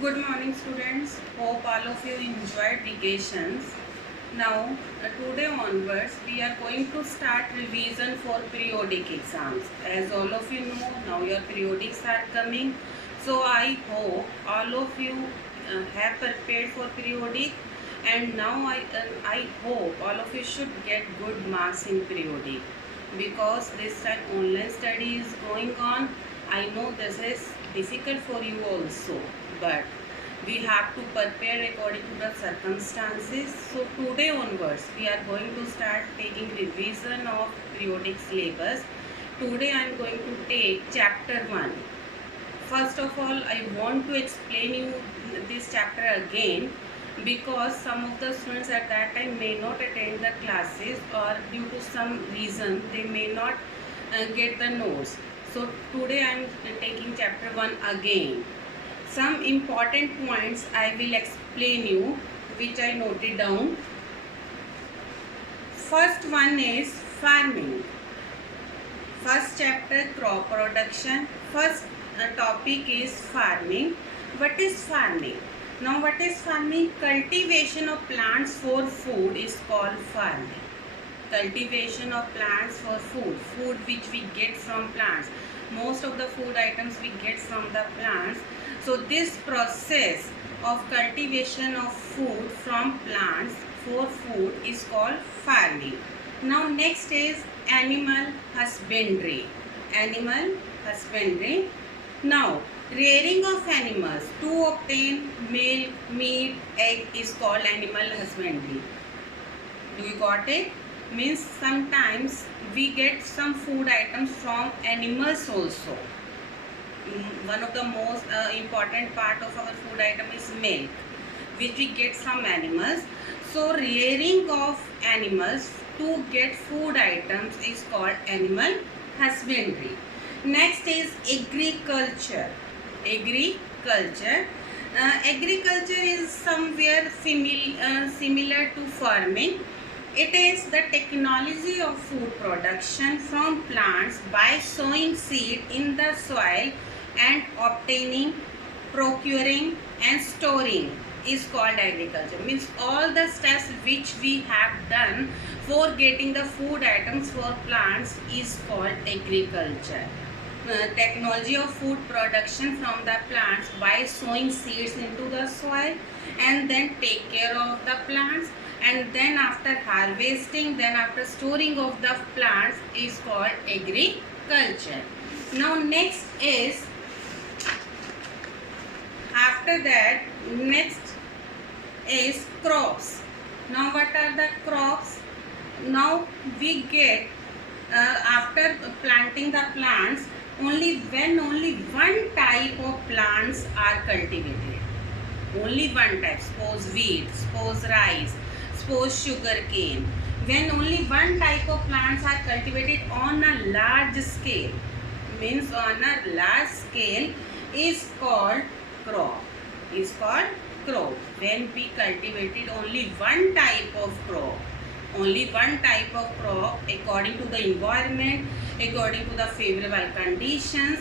Good morning students. Hope all of you enjoyed vacations. Now today onwards we are going to start revision for periodic exams. As all of you know, now your periodics are coming. So I hope all of you have prepared for periodic, and now I hope all of you should get good marks in periodic, because this time online study is going on. I know this is difficult for you also, but we have to prepare according to the circumstances. So today onwards we are going to start taking revision of periodic syllabus. Today I am going to take chapter 1. First of all, I want to explain you this chapter again, because some of the students at that time may not attend the classes, or due to some reason they may not get the notes. So today I am taking chapter 1 again. Some important points I will explain you, which I noted down. First one is farming. First chapter, crop production. First topic is farming. What is farming? Now what is farming? Cultivation of plants for food is called farming. Cultivation of plants for food. Food which we get from plants. Most of the food items we get from the plants. So this process of cultivation of food from plants for food is called farming. Now next is animal husbandry. Animal husbandry. Now rearing of animals to obtain milk, meat, egg is called animal husbandry. Do you got it? Means sometimes we get some food items from animals also. One of the most important part of our food item is milk, which we get from animals. So rearing of animals to get food items is called animal husbandry. Next is agriculture. Agriculture. Agriculture is somewhere similar to farming. It is the technology of food production from plants by sowing seed in the soil and obtaining, procuring and storing is called agriculture. Means all the steps which we have done for getting the food items for plants is called agriculture. Technology of food production from the plants by sowing seeds into the soil and then take care of the plants, and then after harvesting, then after storing of the plants is called agriculture. Now next is, after that, next is crops. Now what are the crops? Now we get after planting the plants, only one type of plants are cultivated. Only one type. Suppose wheat, suppose rice, suppose sugarcane. When only one type of plants are cultivated on a large scale, means on a large scale, is called crop. Is called crop. When we cultivated only one type of crop, only one type of crop according to the environment, according to the favorable conditions,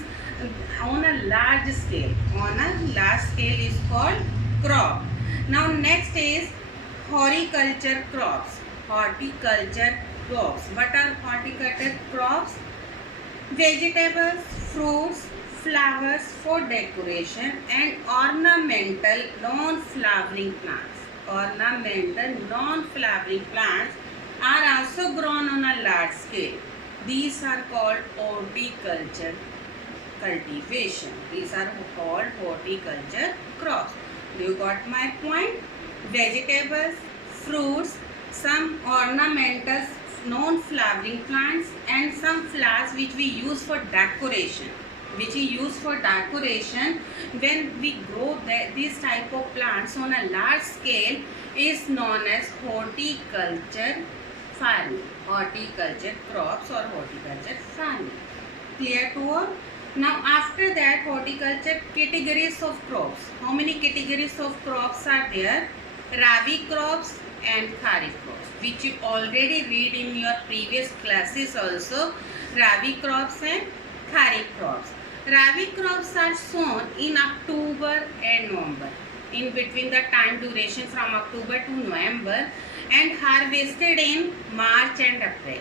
on a large scale. On a large scale is called crop. Now next is horticulture crops. Horticulture crops. What are horticulture crops? Vegetables, fruits, flowers for decoration and ornamental non-flowering plants. Ornamental non-flowering plants are also grown on a large scale. These are called horticulture cultivation. These are called horticulture crops. Do you got my point? Vegetables, fruits, some ornamental non-flowering plants and some flowers which we use for decoration. When we grow these type of plants on a large scale is known as horticulture farming. Horticulture crops or horticulture farming. Clear to all? Now after that, horticulture categories of crops. How many categories of crops are there? Rabi crops and kharif crops, which you already read in your previous classes also. Rabi crops and kharif crops. Rabi crops are sown in October and November, in between the time duration from October to November, and harvested in March and April.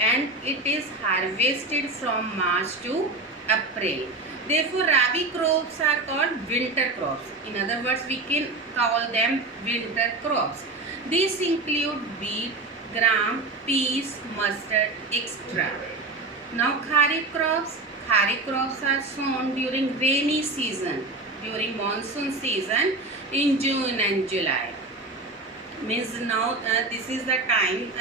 And it is harvested from March to April. Therefore, Rabi crops are called winter crops. In other words, we can call them winter crops. These include wheat, gram, peas, mustard, etc. Now, Kharif crops. Kharif crops are sown during rainy season, during monsoon season in June and July. Means now this is the time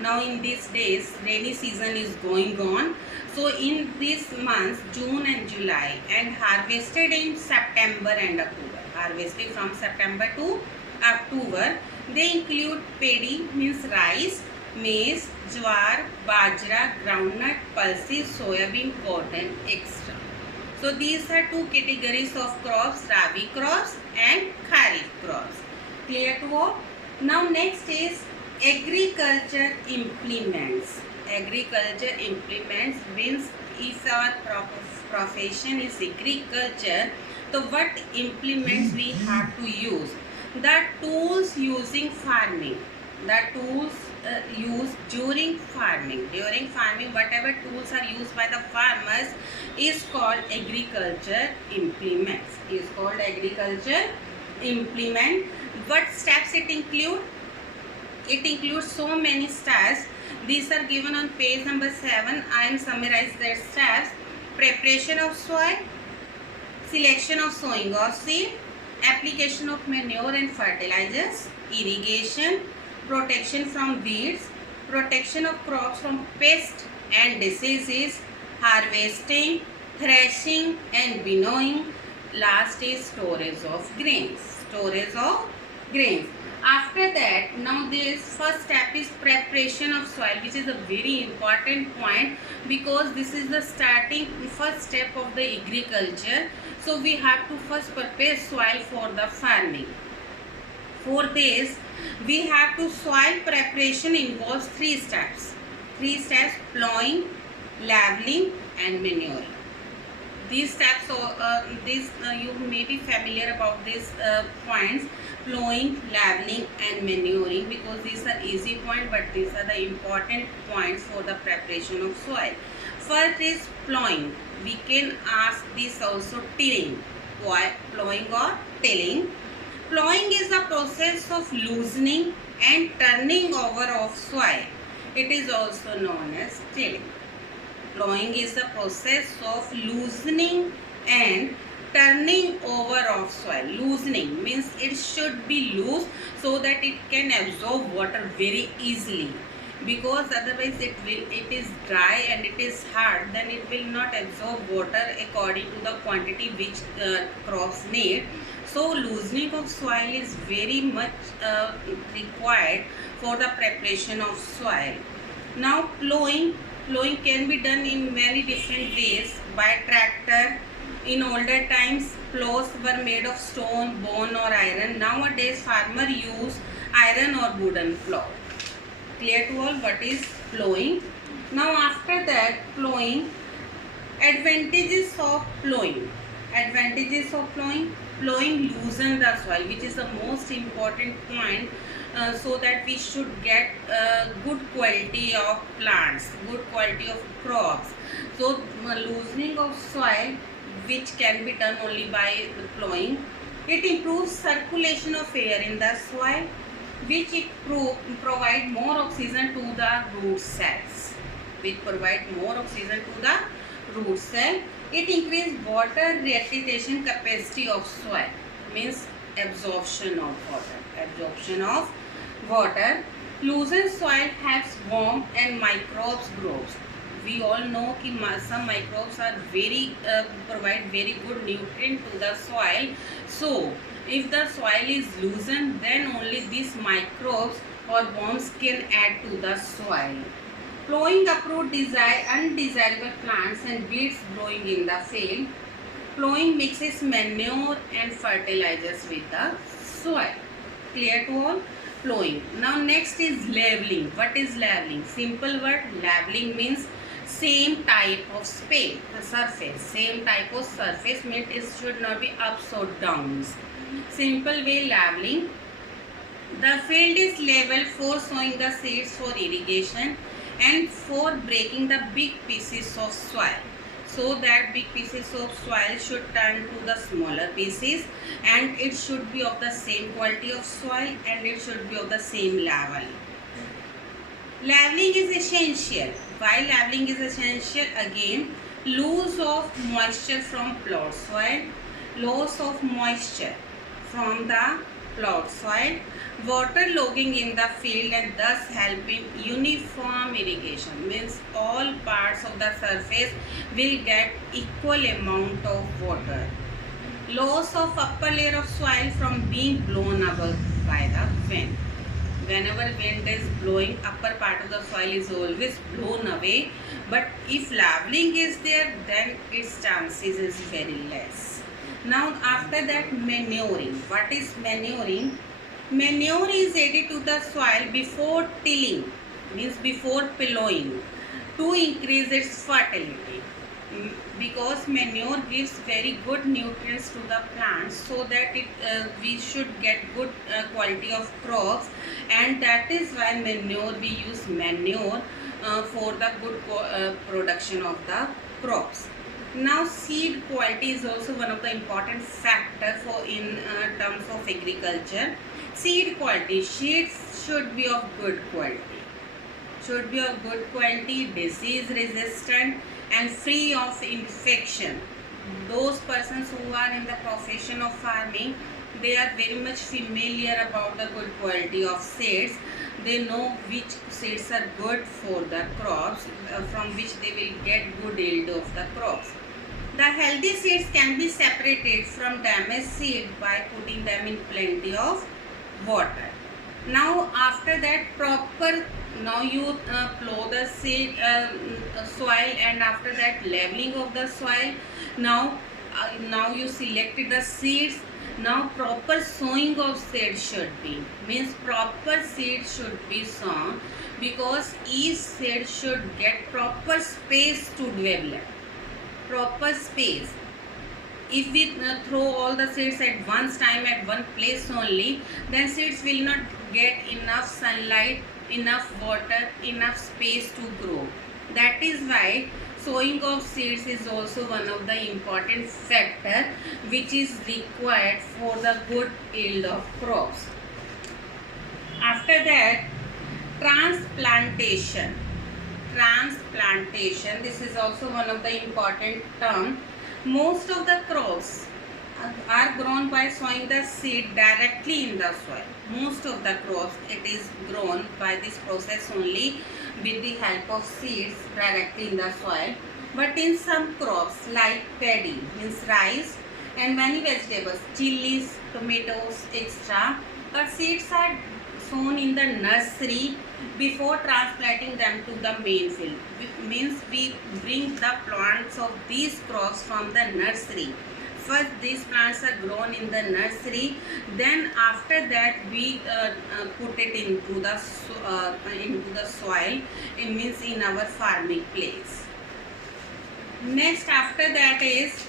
now in these days rainy season is going on. So in these months June and July, and harvested in September and October. Harvested from September to October. They include paddy, means rice, maize, jowar, bajra, groundnut, pulses, soybean, cotton, etc. So these are two categories of crops, Rabi crops and Kharif crops. Clear to all? Now next is agriculture implements. Agriculture implements means if our profession is agriculture, so what implements we have to use? The tools using farming. The tools used during farming. During farming, whatever tools are used by the farmers is called agriculture implements. Is called agriculture implement. What steps it include? It includes so many steps. These are given on page number 7. I am summarized their steps. Preparation of soil, selection of sowing of seed, application of manure and fertilizers, irrigation, protection from weeds, protection of crops from pests and diseases, harvesting, threshing and winnowing. Last is storage of grains. Storage of grains. After that, now this first step is preparation of soil, which is a very important point because this is the starting first step of the agriculture. So we have to first prepare soil for the farming. For this, we have to soil preparation involves 3 steps. 3 steps: plowing, leveling and manuring. These steps, you may be familiar about these points: plowing, leveling and manuring, because these are easy points, but these are the important points for the preparation of soil. First is plowing. We can ask this also tilling. Plowing or tilling. Plowing is the process of loosening and turning over of soil. It is also known as tilling. Plowing is the process of loosening and turning over of soil. Loosening means it should be loose so that it can absorb water very easily, because otherwise it is dry and it is hard, then it will not absorb water according to the quantity which crops need. So loosening of soil is very much required for the preparation of soil. Now plowing can be done in many different ways by tractor. In older times, plows were made of stone, bone or iron. Nowadays, farmers use iron or wooden plow. Clear to all what is plowing? Now after that, plowing. Advantages of plowing. Advantages of plowing. Plowing loosens the soil, which is the most important point, so that we should get good quality of plants, good quality of crops. So loosening of soil, which can be done only by plowing. It improves circulation of air in the soil, which it provide more oxygen to the root cells. Which provide more oxygen to the root cell. It increases water retention capacity of soil, means absorption of water. Absorption of water. Loosened soil helps worm and microbes grows. We all know that some microbes are provide very good nutrient to the soil. So if the soil is loosened, then only these microbes or worms can add to the soil. Plowing uproot undesirable plants and weeds growing in the field. Plowing mixes manure and fertilizers with the soil. Clear to all? Plowing. Now next is leveling. What is leveling? Simple word. Leveling means same type of space, surface. Same type of surface means it should not be ups or downs. Simple way leveling. The field is level for sowing the seeds for irrigation and for breaking the big pieces of soil. So that big pieces of soil should turn to the smaller pieces, and it should be of the same quality of soil, and it should be of the same level. Leveling is essential. Why leveling is essential? Again, loss of moisture from plowed soil, loss of moisture from the plowed soil, water logging in the field, and thus helping uniform irrigation. Means all parts of the surface will get equal amount of water. Loss of upper layer of soil from being blown above by the wind. Whenever wind is blowing, upper part of the soil is always blown away, but if leveling is there, then its chances is very less. Now after that, manuring. What is manuring? Manure is added to the soil before tilling, means before plowing, to increase its fertility. Because manure gives very good nutrients to the plants, so that we should get good quality of crops, and that is why we use manure for the good production of the crops. Now seed quality is also one of the important factor for in terms of agriculture. Seed quality. Seeds should be of good quality. Should be of good quality, disease resistant, and free of infection. Those persons who are in the profession of farming, they are very much familiar about the good quality of seeds. They know which seeds are good for the crops, from which they will get good yield of the crops. The healthy seeds can be separated from damaged seed by putting them in plenty of water. Now after that, now you plow the seed soil, and after that leveling of the soil. Now you selected the seeds. Now proper sowing of seed should be, means proper seed should be sown, because each seed should get proper space to develop. Proper space. If we throw all the seeds at one time at one place only, then seeds will not get enough sunlight, enough water, enough space to grow. That is why sowing of seeds is also one of the important factor which is required for the good yield of crops. After that, transplantation. Transplantation, this is also one of the important term. Most of the crops are grown by sowing the seed directly in the soil. Most of the crops, it is grown by this process only, with the help of seeds directly in the soil. But in some crops like paddy, means rice, and many vegetables, chilies, tomatoes, etc., our seeds are sown in the nursery before transplanting them to the main field. Means we bring the plants of these crops from the nursery. First these plants are grown in the nursery, then after that we put it into the soil. It means in our farming place. Next after that is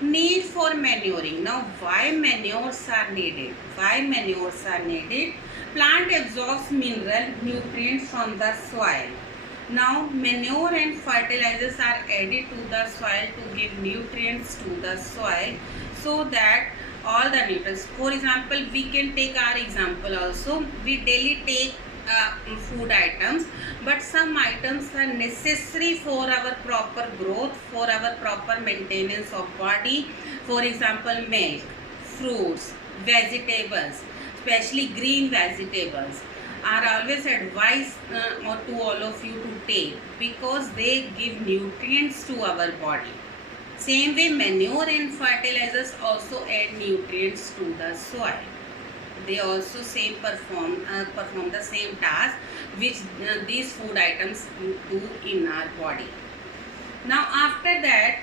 need for manuring. Now why manures are needed? Why manures are needed? Plant absorbs mineral nutrients from the soil. Now manure and fertilizers are added to the soil to give nutrients to the soil, so that all the nutrients, for example, we can take our example also. We daily take food items, but some items are necessary for our proper growth, for our proper maintenance of body. For example, milk, fruits, vegetables, especially green vegetables are always advised to all of you to take, because they give nutrients to our body. Same way manure and fertilizers also add nutrients to the soil. They also perform the same task which these food items do in our body. Now after that,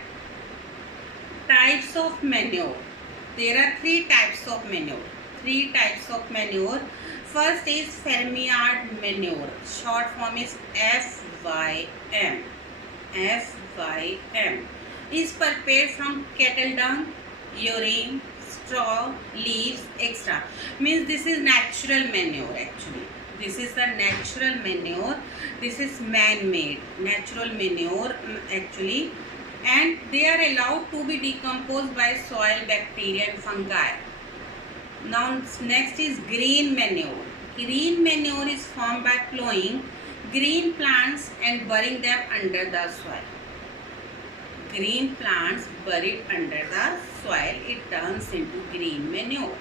types of manure. There are three types of manure. First is farmyard manure. Short form is FYM. FYM. FYM is prepared from cattle dung, urine, straw, leaves, etc. Means this is natural manure actually. This is the natural manure. This is man-made natural manure actually, and they are allowed to be decomposed by soil, bacteria and fungi. Now next is green manure. Green manure is formed by plowing green plants and burying them under the soil. Green plants buried under the soil, it turns into green manure.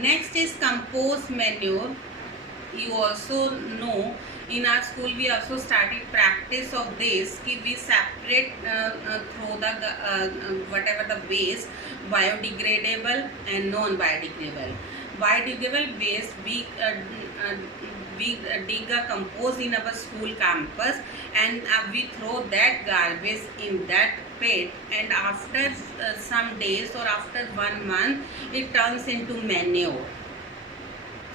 Next is compost manure. You also know in our school we also started practice of this कि we separate through the whatever the waste, biodegradable and non-biodegradable. Biodegradable waste we dig a compost in our school campus, and we throw that garbage in that pit, and after some days or after 1 month it turns into manure.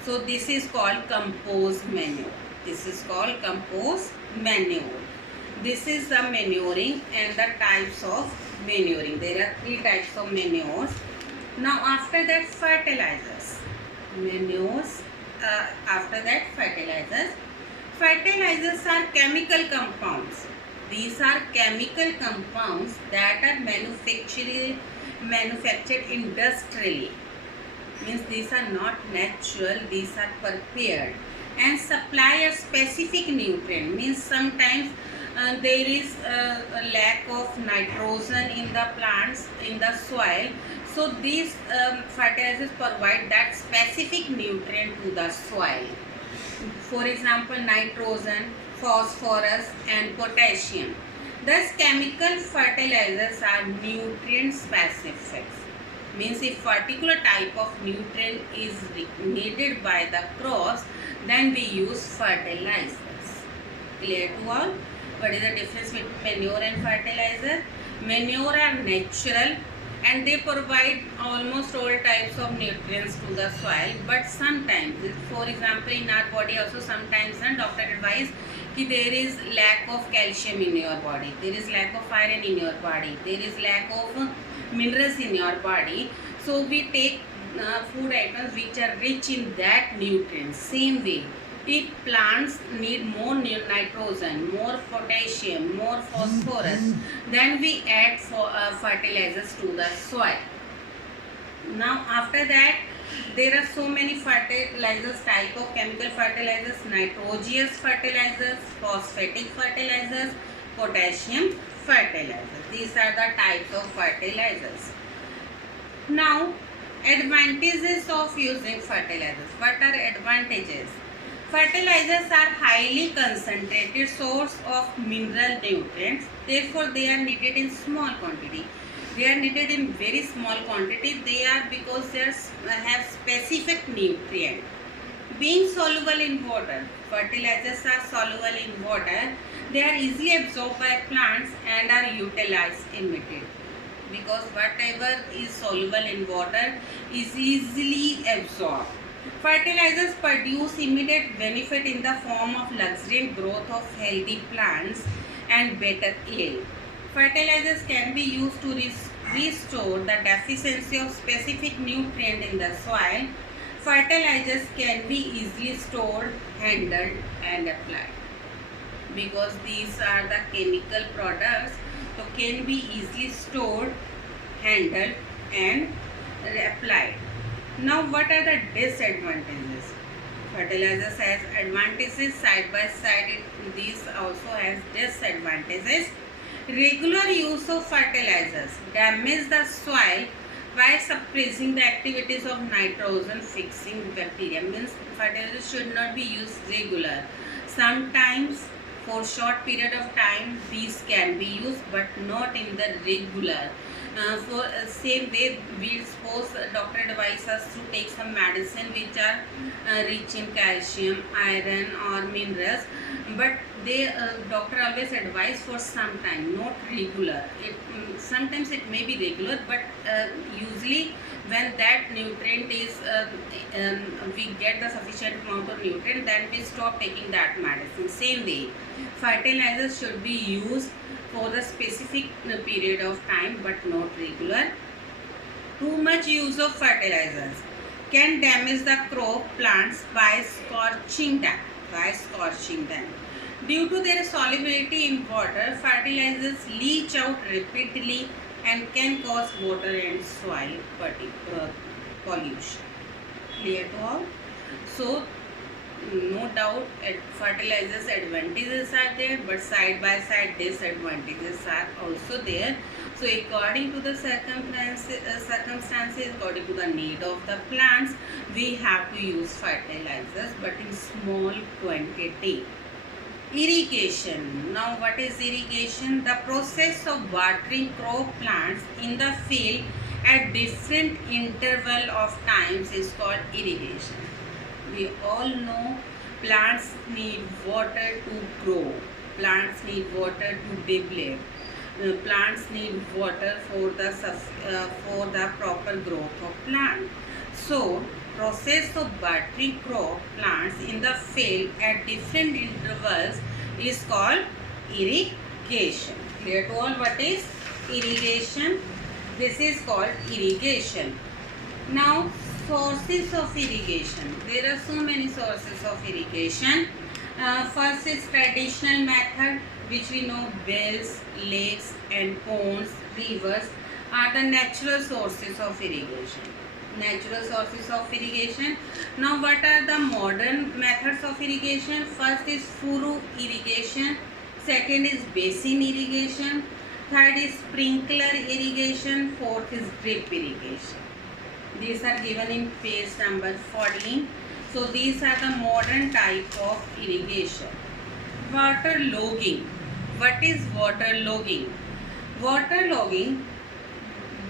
So this is called compost manure. This is called compost manure. This is the manuring and the types of manuring. There are 3 types of manures. Now after that fertilizers. Manures. After that fertilizers. Fertilizers are chemical compounds. These are chemical compounds that are manufactured industrially. Means these are not natural, these are prepared and supply a specific nutrient. Means sometimes there is a lack of nitrogen in the plants, in the soil, so these fertilizers provide that specific nutrient to the soil. For example, nitrogen, phosphorus and potassium. Thus chemical fertilizers are nutrient specific. Means if particular type of nutrient is needed by the crops, then we use fertilizers. Clear to all? What is the difference between manure and fertilizer? Manure are natural and they provide almost all types of nutrients to the soil, but sometimes, for example in our body also sometimes doctor advise कि there is lack of calcium in your body, there is lack of iron in your body, there is lack of minerals in your body, so we take food items which are rich in that nutrients. Same way, if plants need more nitrogen, more potassium, more phosphorus, then we add fertilizers to the soil. Now after that, there are so many fertilizers, type of chemical fertilizers: nitrogenous fertilizers, phosphatic fertilizers, potassium fertilizers. These are the types of fertilizers. Now advantages of using fertilizers. What are advantages? Fertilizers are highly concentrated source of mineral nutrients, therefore they are needed in small quantity. They are needed in very small quantity. They are because they have specific nutrient. Being soluble in water, fertilizers are soluble in water. They are easily absorbed by plants and are utilized immediately. Because whatever is soluble in water is easily absorbed. Fertilizers produce immediate benefit in the form of luxuriant growth of healthy plants and better yield. Fertilizers can be used to restore the deficiency of specific nutrient in the soil. Fertilizers can be easily stored, handled and applied. Because these are the chemical products, so can be easily stored, handled and applied. Now what are the disadvantages? Fertilizers has advantages, side by side these also has disadvantages. Regular use of fertilizers damage the soil by suppressing the activities of nitrogen fixing bacteria. Means fertilizers should not be used regular. Sometimes for short period of time these can be used, but not in the regular. For same way, we suppose doctor advise us to take some medicine which are rich in calcium, iron or minerals, but they doctor always advise for some time, not regular. Sometimes it may be regular, but usually when that nutrient is we get the sufficient amount of nutrient, then we stop taking that medicine. Same way, fertilizers should be used for the specific period of time but not regular. Too much use of fertilizers can damage the crop plants by scorching them. Due to their solubility in water, fertilizers leach out rapidly and can cause water and soil pollution. Clear to all? So, no doubt fertilizers advantages are there, but side by side disadvantages are also there. So according to the circumstances, according to the need of the plants, we have to use fertilizers, but in small quantity. Irrigation. Now what is irrigation? The process of watering crop plants in the field at different interval of times is called irrigation. We all know plants need water to grow, plants need water to develop, plants need water for the proper growth of plant. So process of watering crop plants in the field at different intervals is called irrigation. Clear to all what is irrigation? This is called irrigation. Now sources of irrigation. There are so many sources of irrigation. First is traditional method, which we know wells, lakes and ponds, rivers are the natural sources of irrigation. Now what are the modern methods of irrigation? First is furrow irrigation, second is basin irrigation, third is sprinkler irrigation, fourth is drip irrigation. These are given in page number 14. So these are the modern type of irrigation. Water logging. What is water logging? Water logging,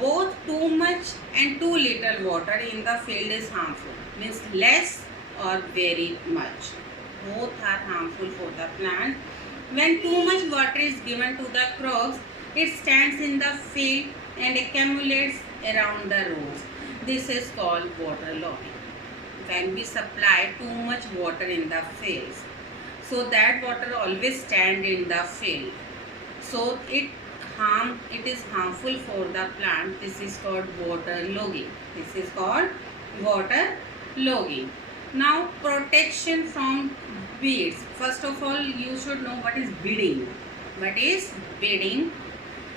both too much and too little water in the field is harmful. Means less or very much. Both are harmful for the plant. When too much water is given to the crops, it stands in the field and accumulates around the rows. This is called water logging. When we supply too much water in the fields, so that water always stand in the field. So it is harmful for the plant. This is called water logging. Now protection from weeds. First of all, you should know what is bedding. What is bedding?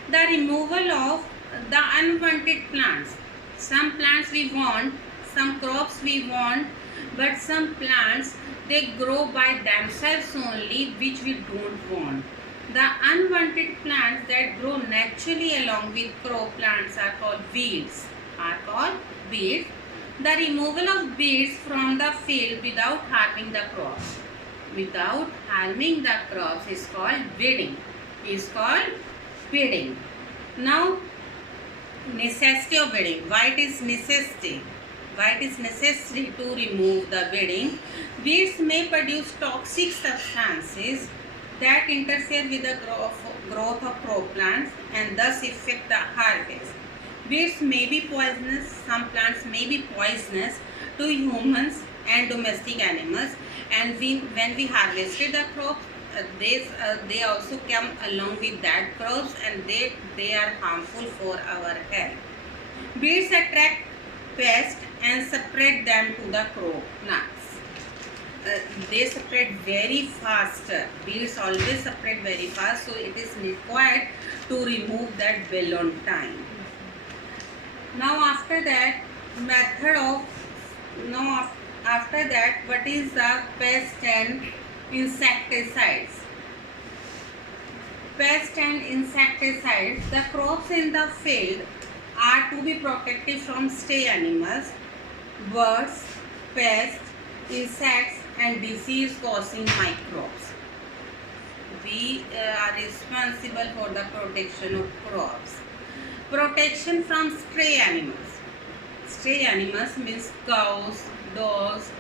The removal of the unwanted plants. Some plants we want, some crops we want, but some plants they grow by themselves only, which we don't want. The unwanted plants that grow naturally along with crop plants are called weeds. The removal of weeds from the field without harming the crops. Is called weeding. Now, necessity of weeding. Why it is necessary? To remove the weeding? Weeds may produce toxic substances that interfere with the growth of crop plants and thus affect the harvest. Weeds may be poisonous. Some plants may be poisonous to humans and domestic animals. And when we harvested the crops, they also come along with that crops, and they are harmful for our health. Weeds attract pests and spread them to the crop plants. They spread very fast. Weeds always spread very fast, so it is required to remove that well on time. Now after that, what is the pest and insecticides? Pest and insecticides. The crops in the field are to be protected from stray animals, birds, pests, insects and disease causing microbes. We are responsible for the protection of crops. Protection from stray animals. Stray animals means cows, dogs,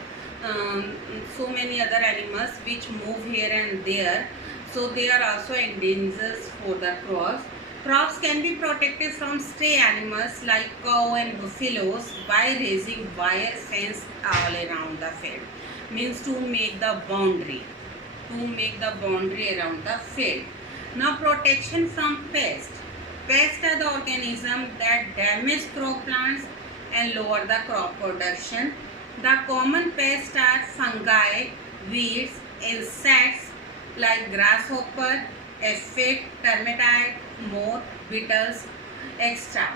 so many other animals which move here and there. So they are also endangered for the crops. Crops can be protected from stray animals like cow and buffaloes by raising wire fence all around the field. Means to make the boundary. To make the boundary around the field. Now protection from pests. Pests are the organisms that damage crop plants and lower the crop production. The common pests are fungi, weeds, insects like grasshopper, aphid, termite, moth, beetles, etc.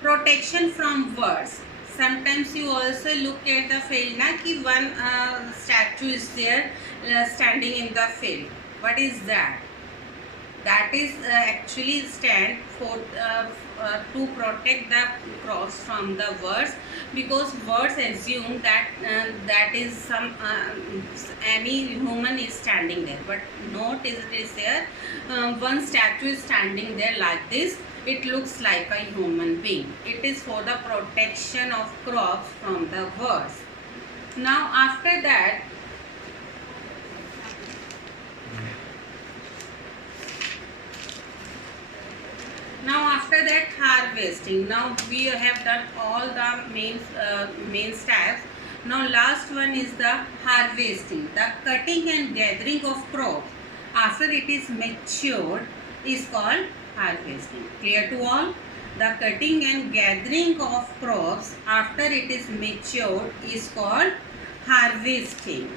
Protection from birds. Sometimes you also look at the field na ki one statue is there standing in the field. What is that? That is actually stand for to protect the crops from the birds, because birds assume that that is some any human is standing there, but not is it is there. One statue is standing there like this. It looks like a human being. It is for the protection of crops from the birds. Now after that, harvesting. Now we have done all the main steps. Now last one is the harvesting. The cutting and gathering of crops after it is matured is called harvesting. Clear to all? The cutting and gathering of crops after it is matured is called harvesting.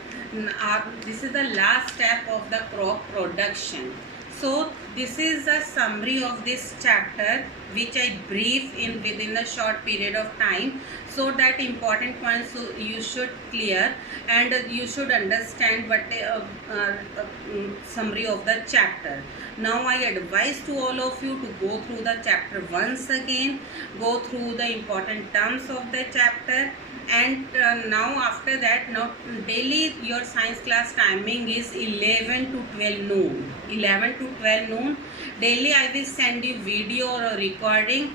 This is the last step of the crop production. So this is a summary of this chapter which I brief in within a short period of time, so that important points you should clear and you should understand what summary of the chapter. Now I advise to all of you to go through the chapter once again, go through the important terms of the chapter, and now after that, now daily your science class timing is 11 to 12 noon. 11 to 12 noon daily I will send you video or a recording,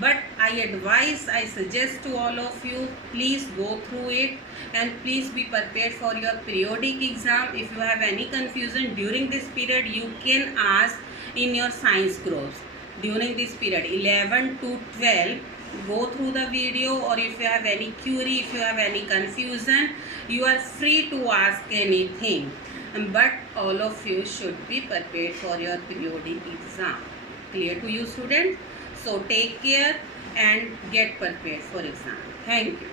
but I suggest to all of you, please go through it and please be prepared for your periodic exam. If you have any confusion during this period, you can ask in your science groups during this period 11 to 12. Go through the video, or if you have any query, if you have any confusion, you are free to ask anything. But all of you should be prepared for your periodic exam. Clear to you, students? So take care and get prepared for exam. Thank you.